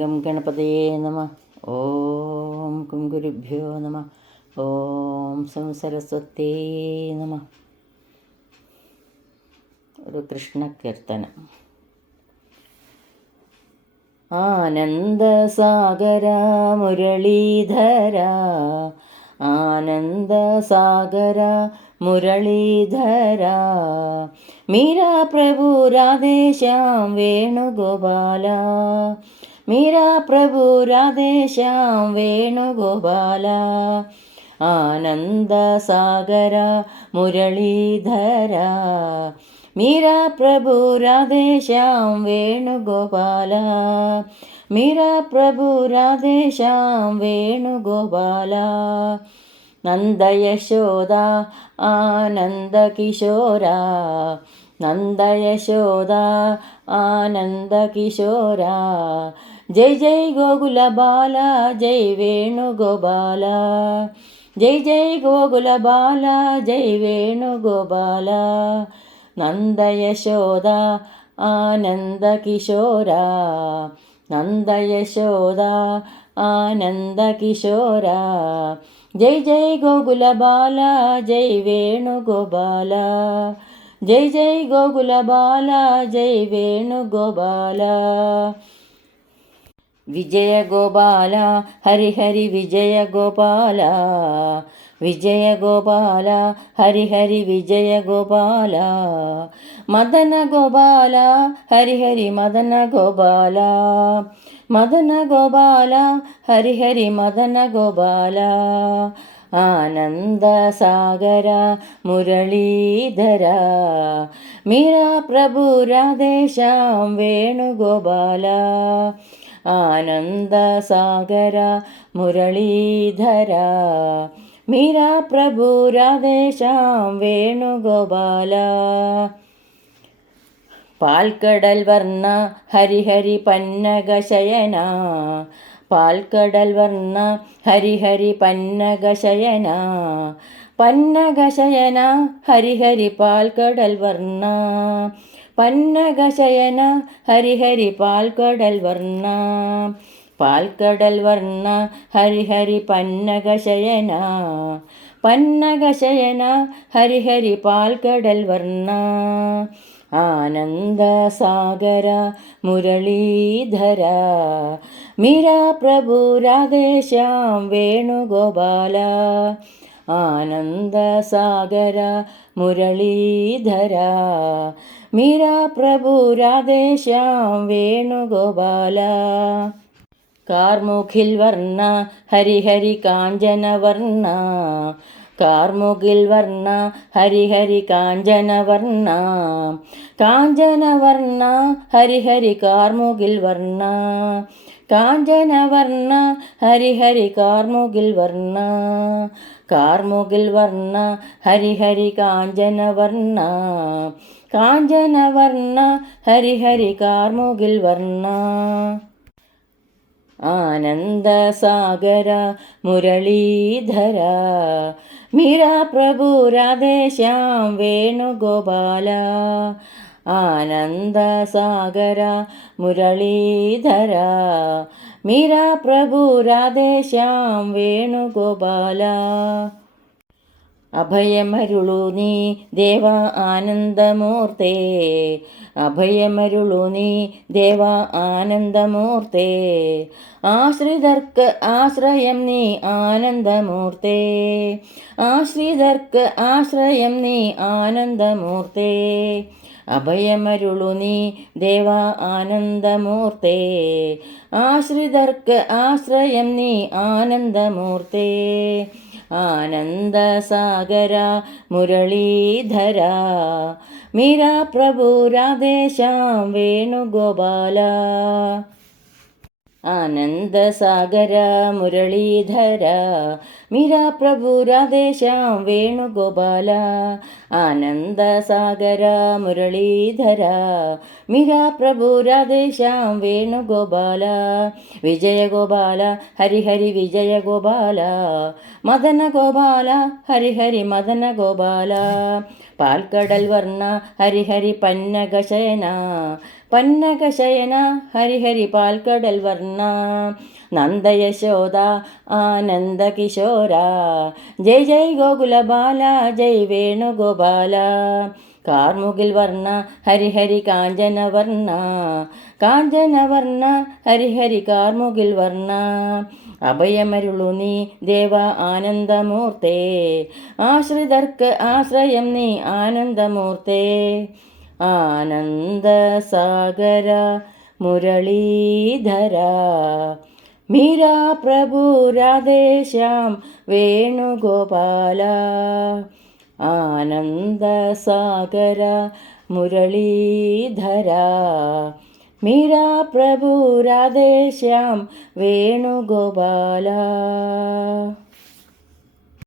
Gum ഗണപതയേ നമ. ഓം കും ഗുരുഭ്യോ നമ. ഓം സം സരസ്വത്യേ നമ. ഒരു കൃഷ്ണകീർത്തനം. ആനന്ദസാഗര മുരളീധര, ആനന്ദസാഗര മുരളീധര, മീരാ പ്രഭു രാധേശ്യാം വേണുഗോപാല, മീരാ പ്രഭു രാധേശ്യാം വേണുഗോപാല, ആനന്ദസാഗര മുരളീധര, മീരാ പ്രഭു രാധേശ്യാം വേണുഗോപാല, മീരാ പ്രഭു രാധേശ്യാം വേണുഗോപാല, നന്ദയശോദ ആനന്ദകിശോര, നന്ദയശോദ ആനന്ദകിശോര, ജയ് ജയ് ഗോകുല ബാല, ജയ് വേണുഗോപാല, ജയ് ജയ് ഗോകുല ബാല, ജയ് വേണുഗോപാല, നന്ദയശോദ ആനന്ദകിശോര, നന്ദയശോദ ആനന്ദകിശോര, ജയ് ജയ് ഗോകുല ബാല, ജയ് വേണുഗോപാല, ജയ് ജയ് ഗോകുല ബാല, ജയ് വേണുഗോപാല, വിജയ ഗോപാല ഹരി ഹരി വിജയ ഗോപാല, വിജയ ഗോപാല ഹരി ഹരി വിജയ ഗോപാല, മദന ഗോപാല ഹരി ഹരി മദന ഗോപാല, മദന ഗോപാല ഹരി ഹരി മദന ഗോപാല, ആനന്ദസാഗര മുരളീധര, മീരാ പ്രഭു രാധേശ്യാം വേണുഗോപാല, ആനന്ദസാഗര മുരളീധര, മീരാ പ്രഭു രാധേശ്യാം വേണുഗോപാല, പാൽക്കടൽ വർണ്ണ ഹരിഹരി പന്നകശയന, പാൽക്കടൽ വർണ്ണ ഹരിഹരി പന്നകശയന, പന്നകശയന ഹരിഹരി പാൽക്കടൽ വർണ്ണ, പന്നകശയന ഹരിഹരി പാൽക്കടൽ വർണ്ണ, പാൽക്കടൽ വർണ്ണ ഹരിഹരി പന്നകശയന, പന്നകശയന ഹരിഹരി പാൽക്കടൽ വർണ്ണ, ആനന്ദസാഗര മുരളീധര, മീരാ പ്രഭു രാധേശ്യാം വേണുഗോപാല, ആനന്ദസാഗര മുരളീധര, മീരാ പ്രഭു രാധേശ്യാം വേണുഗോപാല, കാർമുഖിൽ വർണ്ണ ഹരിഹരി കാഞ്ചന വർണ്ണ, കാർമുകിൽ വർണ്ണ ഹരിഹരി കാഞ്ചന വർണ്ണ, കാഞ്ചന വർണ്ണ ഹരിഹരി കാർമുകിൽ വർണ്ണ, കാഞ്ചന വർണ്ണ ഹരിഹരി കാർമുകിൽ വർണ്ണ, കാർമുകിൽ വർണ്ണ ഹരിഹരി കാഞ്ചന വർണ്ണ, കാഞ്ചന വർണ്ണ ഹരിഹരി കാർമുകിൽ വർണ്ണ, ആനന്ദസാഗര മുരളീധര, മീരാ പ്രഭു രാധേശ്യാം വേണുഗോപാല, ആനന്ദസാഗര മുരളീധര, മീരാ പ്രഭു രാധേശ്യാം വേണുഗോപാല, അഭയമരുളു നീ ദേവ ആനന്ദമൂർത്തേ, അഭയമരുളു നീ ദേവ ആനന്ദമൂർത്തേ, ആശ്രിതർക്ക് ആശ്രയം നീ ആനന്ദമൂർത്തേ, ആശ്രിതർക്ക് ആശ്രയം നീ ആനന്ദമൂർത്തേ, അഭയമരുളു നീ ദേവ ആനന്ദമൂർത്തേ, ആശ്രിതർക്ക് ആശ്രയം നീ ആനന്ദമൂർത്തേ, ആനന്ദസാഗര മുരളീധര, മീരാ പ്രഭു രാധേശ്യാം വേണുഗോപാല, ആനന്ദസാഗര മുരളീധര, മീരാ പ്രഭു രാധേശ്യാം വേണുഗോപാല, ആനന്ദസാഗര മുരളീധര, മീരാ പ്രഭു രാധേശ്യാം വേണുഗോപാല, വിജയ ഗോപാല ഹരിഹരി വിജയ ഗോപാല, മദന ഗോപാല ഹരിഹരി മദന ഗോപാല, പാൽക്കടൽ വർണ്ണ ഹരിഹരി പന്നകശയന, പന്നകശയന ഹരിഹരി പാൽക്കടൽ വർണ്ണ നന്ദയശോദ ആനന്ദകിശോര ജയ് ജയ് ഗോകുലബാല ജയ് വേണുഗോപാല കാർമുകിൽ വർണ്ണ ഹരിഹരി കാഞ്ചനവർണ്ണ കാഞ്ചനവർണ്ണ ഹരിഹരി കാർമുകിൽ വർണ്ണ അഭയമരുളു നീ ദേവ ആനന്ദമൂർത്തേ ആശ്രിതർക്ക് ആശ്രയം നീ ആനന്ദമൂർത്തേ ആനന്ദസാഗര മുരളീധര മീരാ പ്രഭു രാധേശ്യാം വേണുഗോപാല ആനന്ദസാഗര മുരളീധര മീരാ പ്രഭു രാധേശ്യാം വേണുഗോപാല.